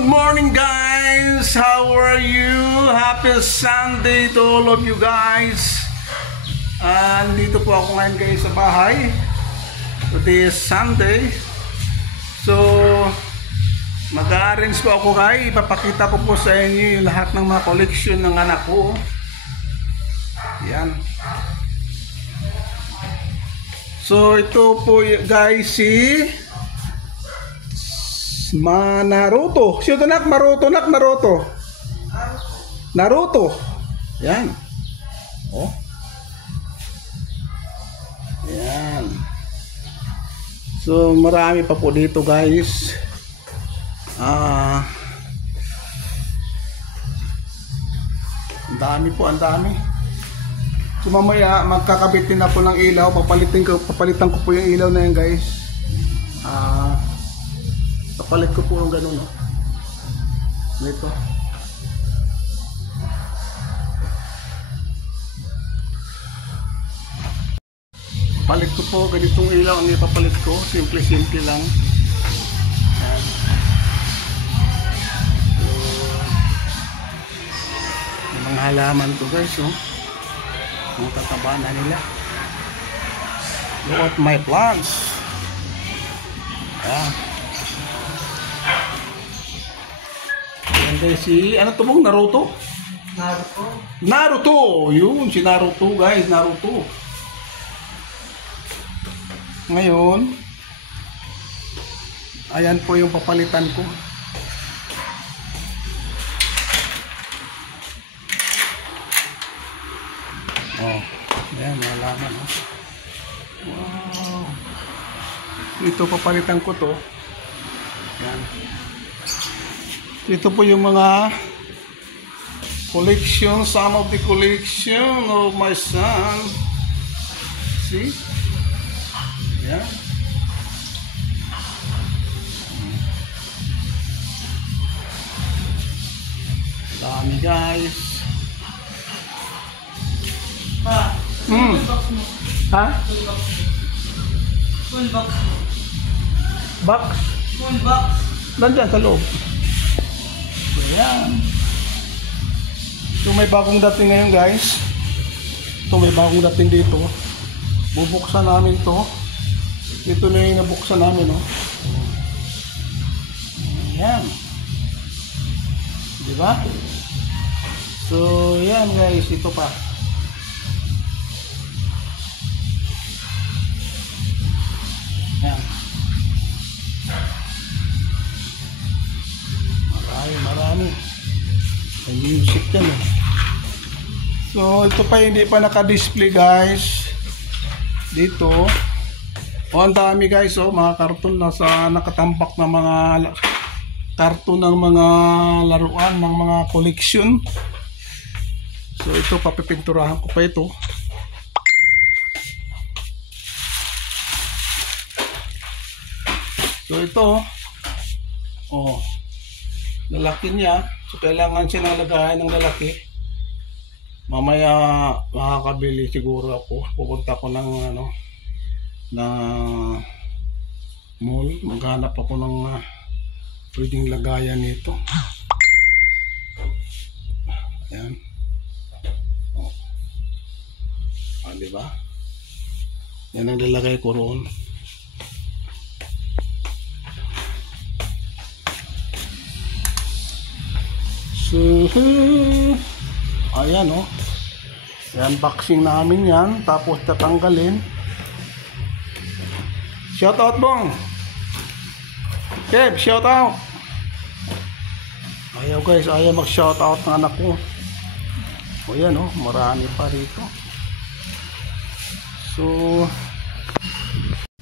Good morning guys! How are you? Happy Sunday to all of you guys. Dito po ako ngayon guys sa bahay. Today is Sunday. So mag-arrange po ako guys. Ipapakita ko po sa inyo yung lahat ng mga collection ng anak ko. Yan. So ito po guys si Naruto. Sino nak? Naruto. Yan. Oh. Yan. So marami pa po dito guys. Ang dami po, ang dami. So mamaya magkakabitin na po ng ilaw. Papalitan ko po yung ilaw na yan guys. Papalit ko po yung ganun, no? Ito. Papalit ko po ganitong ilaw ang ipapalit ko. Simple lang. Ayan. So, yung mga halaman to guys, no? Ang tataba na nila. Look at my plants. Ayan. And si ano to mong Naruto? Naruto! Yun, si Naruto guys, Naruto. Ngayon, ayan po yung papalitan ko. Oh, ayan, malaman. Oh. Wow. Ito papalitan ko to. Ayan. Ito po yung mga collection, some of the collection of my son. See? Yeah. Dami guys. Ha? Full box. Box? Full box. Nandiyan sa loob. Ayan. So may bagong dating ngayon guys. Ito may bagong dating dito. Bubuksan namin to. Ito na yung nabuksan namin, no? Ayan. Diba? So yan guys, ito pa. Ayan. Marami. May music yan eh. So ito pa hindi pa naka-display guys. Dito. Ang dami guys, mga karton nasa nakatampak na mga karton ng mga laruan ng mga collection. So ito papipinturahan ko pa ito. So ito lalaki niya. So kailangan siya ng lagayan ng lalaki. Mamaya makakabili siguro ako. Pupunta ko ng na mall. Maghanap ako ng pwedeng lagayan nito. Ayan. Diba? Yan ang lalagay ko roon. So, ayan unboxing namin yan, tapos tatanggalin. Shout out bong Kev, shout out. Ayaw guys, ayaw mag shout out ng anak ko. Ayan marami pa rito. So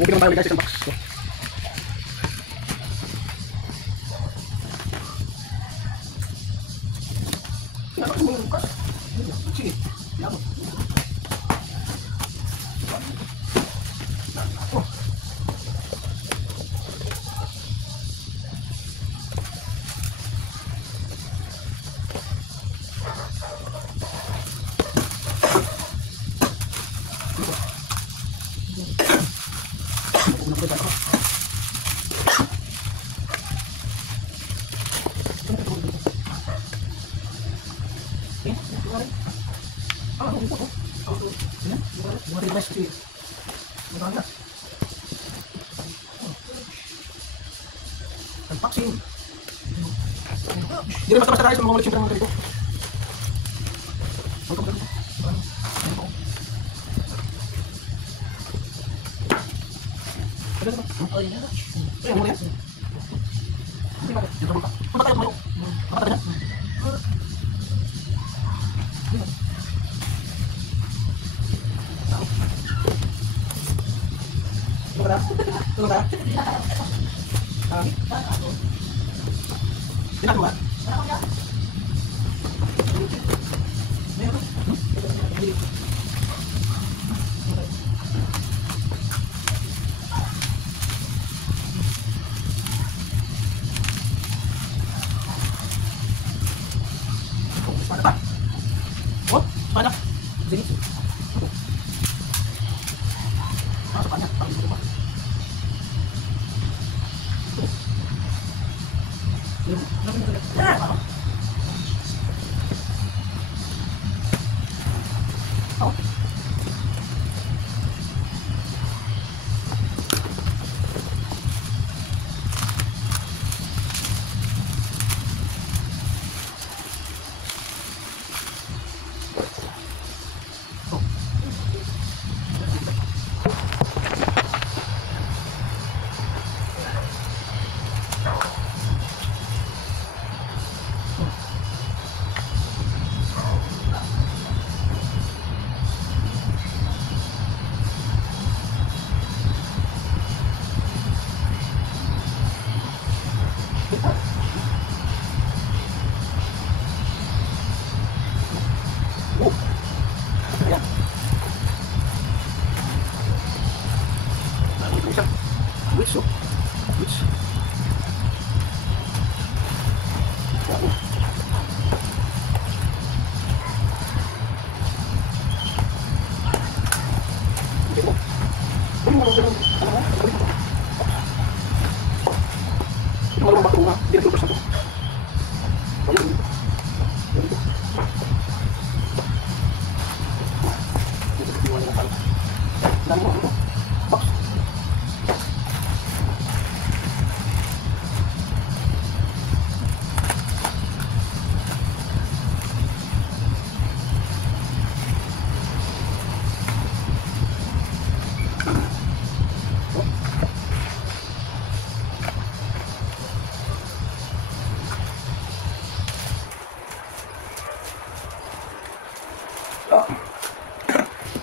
mungkin naman tayo guys isang box. Unboxing. Hindi na basta-basta tayo sa mga ulit siyempre mga ganito.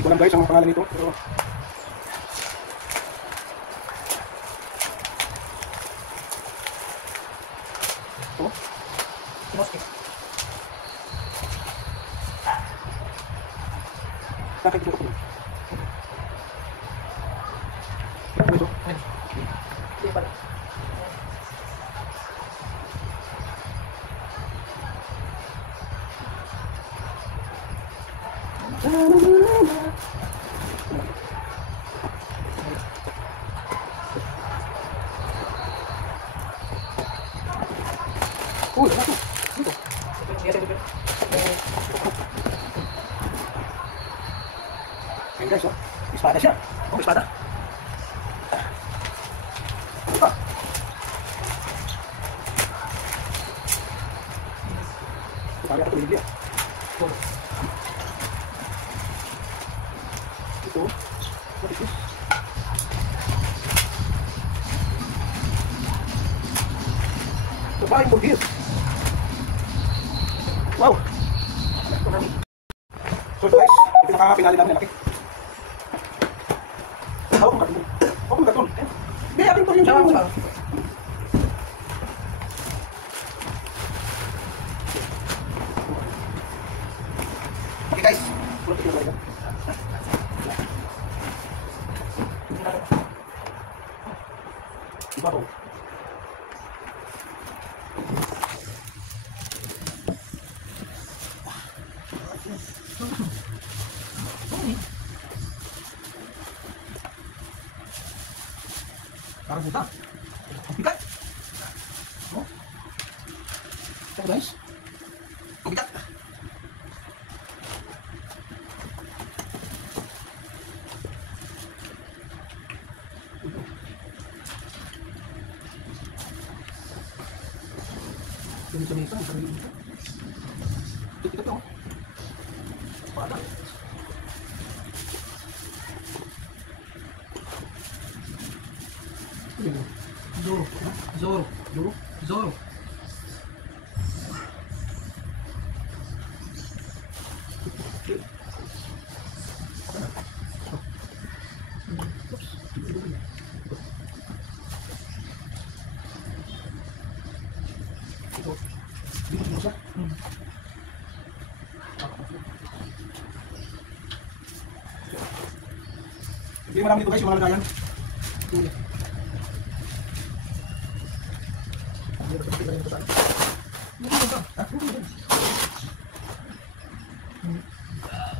Hindi ko alam guys ang pangalan nito, pero bakit ito? Ano ito? Hindi pala. Uy, ano? Dito. Ayan guys, oh. Espada siya. Oh, espada. Ah. Espada ako pinili. Ito. What is this? Buying more beers. Wow. So guys, ito nakakapinali namin na laki. Hawak kong karton. Hawak kong karton. Hindi, ating to yung siya. Okay guys. Pulot ito yung karton. Iba po. Parang buta. Ang bigat. Oh. Ito guys. Ang bigat. Zoro, Zoro, Zoro, Zoro. Hindi marami dito guys, yung mga lagayan.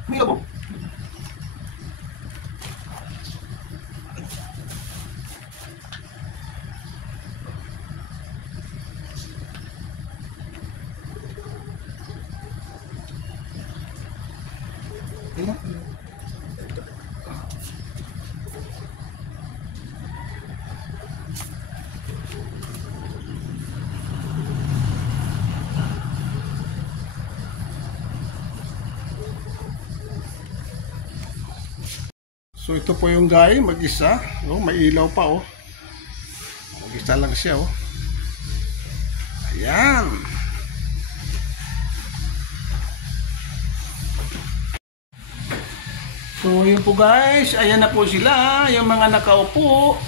Mira po. So ito po yung guy, mag-isa. Oh, may ilaw pa oh. Mag-isa lang siya oh. Ayan. So yun po guys, ayan na po sila, yung mga nakaupo.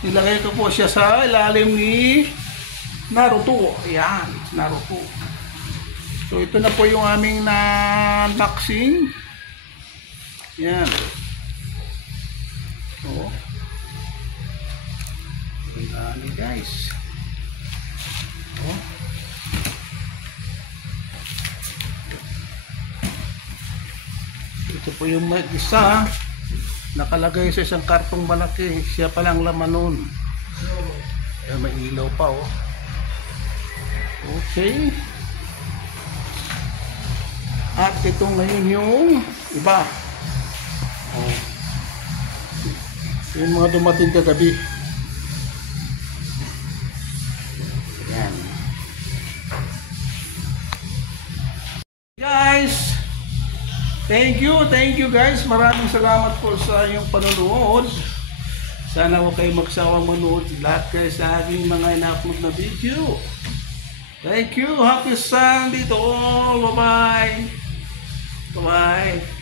Nilagay ko po siya sa ilalim ni Naruto. Ayan, Naruto. So ito na po yung aming na-unboxing. Ayan. Oh. Ang dami guys. Oh. Ito po yung mag-isa. Nakalagay sa isang kartong malaki. Siya pa lang laman nun. May ilaw pa oh. Okay. At ito ngayon yung iba. Oh. Yung mga dumating kagabi. Yan. Guys, thank you guys. Maraming salamat po sa inyong panonood. Sana huwag kayo magsawang manood lahat kayo sa aking mga ina-upload na video. Thank you. Happy Sunday to all. Bye-bye. Bye-bye.